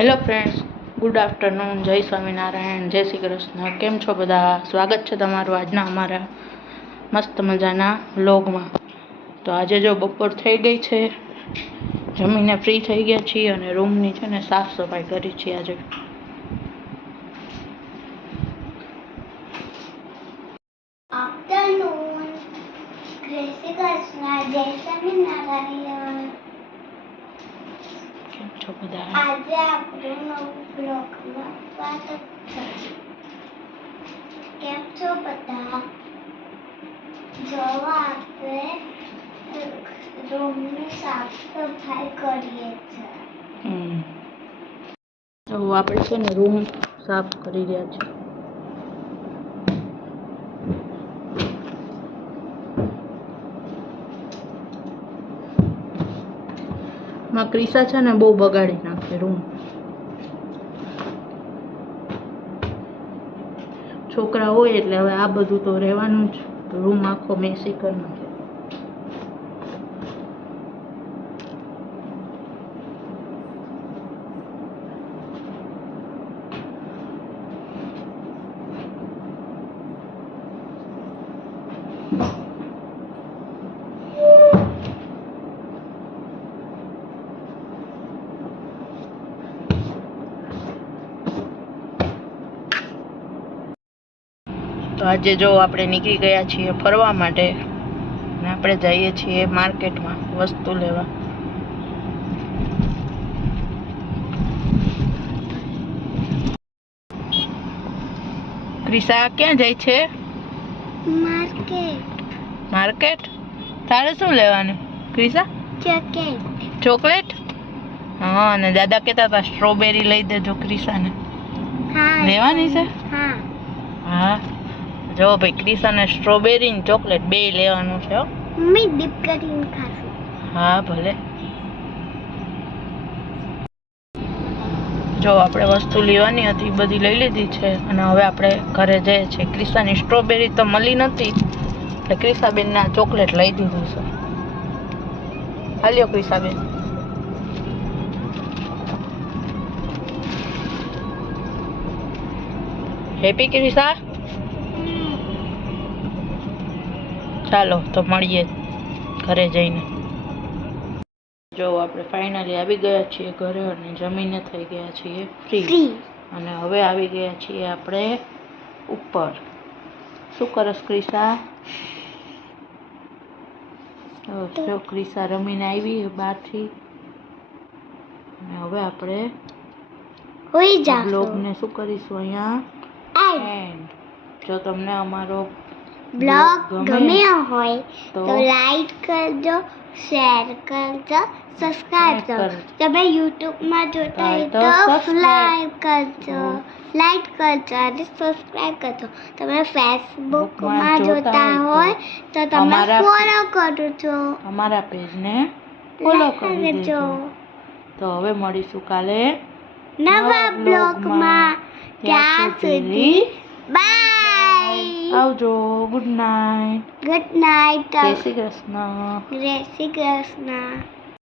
Hello friends, good afternoon, જય સ્વામિનારાયણ, જય શ્રી કૃષ્ણ. કેમ છો બધા? સ્વાગત છે તમારું આજના અમારા મસ્ત મજાના વ્લોગમાં. તો આજે જો બપોર થઈ ગઈ છે, જમીને ફ્રી થઈ ગયા છીએ અને રૂમની છે ને સાફ સફાઈ કરી છે આજે. આફ્ટરનૂન, જય શ્રી કૃષ્ણ, જય સ્વામિનારાયણ. કેમ છો બધા? આજે આપણે નવું બ્લોગમાં સ્વાગત છે. કેમ છો બધા? જો આપણે રૂમની સાફ સફાઈ કરીએ છીએ. તો આપણે છે ને રૂમ સાફ કરી રહ્યા છીએ. ક્રિસા છે ને બહુ બગાડી નાખે રૂમ. છોકરા હોય એટલે હવે આ બધું તો રહેવાનું જ. રૂમ આખો મેસી કરી નાખે. તો આજે જો આપણે નીકળી ગયા છીએ ફરવા માટે અને આપણે જઈએ છીએ માર્કેટમાં વસ્તુ લેવા. ક્રિસા ક્યાં જાય છે? માર્કેટ. તારે શું લેવાનું ક્રિસા? ચોકલેટ. હા, અને દાદા કહેતા હતા સ્ટ્રોબેરી લઈ દેજો ક્રિસાને. લેવાની છે? હા. જો ભાઈ, ક્રિસાને સ્ટ્રોબેરી ને ચોકલેટ બે લેવાનું છે. મમ્મી ડીપ કરીને ખાશું. હા ભલે. જો આપણે વસ્તુ લેવાની હતી બધી લઈ લીધી છે અને હવે આપણે ઘરે જઈએ છીએ. ક્રિસાની સ્ટ્રોબેરી તો મળી નથી એટલે ક્રિસાબેનને ચોકલેટ લઈ દીધું છે. હાલ્યો ક્રિસાબેન. હેપી ક્રિસા. ચાલો તો મળીએ ઘરે જઈને. જો આપણે ફાઇનલી આવી ગયા છીએ ઘરે અને જમીને થઈ ગયા છીએ ફ્રી. અને હવે આવી ગયા છીએ આપણે ઉપર. શું કરસ ક્રિસા? જો ક્રિસા રમીને આવી બહારથી અને હવે આપણે બ્લોગને શું કરીશું અહીંયા એન્ડ. જો તમને અમારો બ્લોગ ગમ્યો હોય તો લાઈક કરજો, શેર કરજો, સબસ્ક્રાઇબ કરજો. તમે યુટ્યુબમાં જોતા હોય તો સબસ્ક્રાઇબ કરજો, લાઈક કરજો અને સબસ્ક્રાઇબ કરજો. તમે ફેસબુકમાં જોતા હોય તો તમે ફોલો કરજો. અમારા પેજને ફોલો કરજો. તો હવે મળીશું કાલે નવા બ્લોગમાં. ત્યાં સુધી બાય. આવજો. Good night. Good night. જય શ્રી કૃષ્ણ. જય શ્રી કૃષ્ણ.